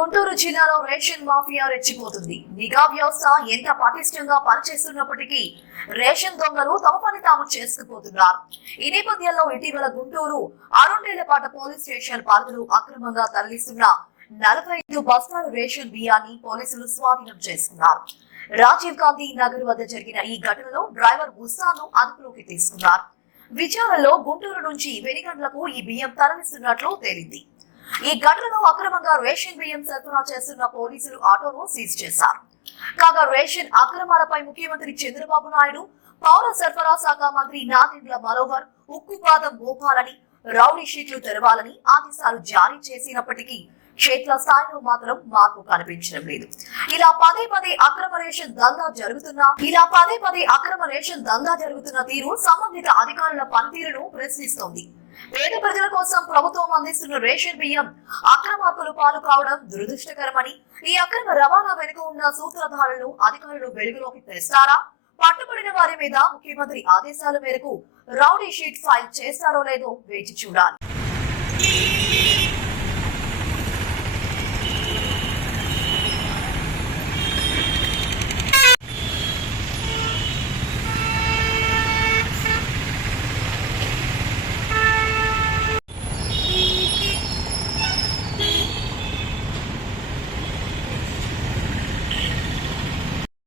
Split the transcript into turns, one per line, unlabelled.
గుంటూరు జిల్లాలో ration mafia రెచ్చిపోతుంది. నిఘా వ్యవస్థ ఎంత పటిష్టంగా పనిచేస్తున్నప్పటికీ రేషన్ దొంగలు తమ పని తాము చేసుకుపోతున్నారు. ఈ నేపథ్యంలో ఇటీవల గుంటూరు అరుండేలపాట పోలీస్ స్టేషన్ పరిధిలో అక్రమంగా తరలిస్తున్న నలభై ఐదు బస్తాల రేషన్ బియ్యాన్ని పోలీసులు స్వాధీనం చేసుకున్నారు. రాజీవ్ గాంధీ నగర్ వద్ద జరిగిన ఈ ఘటనలో డ్రైవర్ గుస్సాను అదుపులోకి తీసుకున్నారు. విచారణలో గుంటూరు నుంచి వెనిగండ్లకు ఈ బియ్యం తరలిస్తున్నట్లు తేలింది. ఈ ఘటనలో అక్రమంగా రేషన్ బియ్యం సరఫరా చేస్తున్న పోలీసులు ఆటోను సీజ్ చేశారు. కాగా రేషన్ అక్రమాలపై ముఖ్యమంత్రి చంద్రబాబు నాయుడు పౌర సరఫరా శాఖ మంత్రి నాదెండ్ల మనోహర్ ఉక్కుపాదం మోపాలని రౌడీ షీట్లు తెరవాలని ఆదేశాలు జారీ చేసినప్పటికీ క్షేత్ర స్థాయిలో మాత్రం మార్పు కనిపించడం లేదు. ఇలా పదే పదే అక్రమ రేషన్ దందా జరుగుతున్న ఇలా పదే పదే అక్రమ రేషన్ దందా జరుగుతున్న తీరు సంబంధిత అధికారుల పనితీరును ప్రశ్నిస్తోంది. పేద ప్రజల కోసం ప్రభుత్వం అందిస్తున్న రేషన్ బియ్యం అక్రమార్పులు పాలు కావడం దురదృష్టకరమని ఈ అక్రమ రవాణా వెనుక ఉన్న సూత్రధారులను అధికారులు వెలుగులోకి తెస్తారా? పట్టుబడిన వారి మీద ముఖ్యమంత్రి ఆదేశాల మేరకు రౌడీ షీట్ ఫైల్ చేస్తారో లేదో వేచి చూడాలి.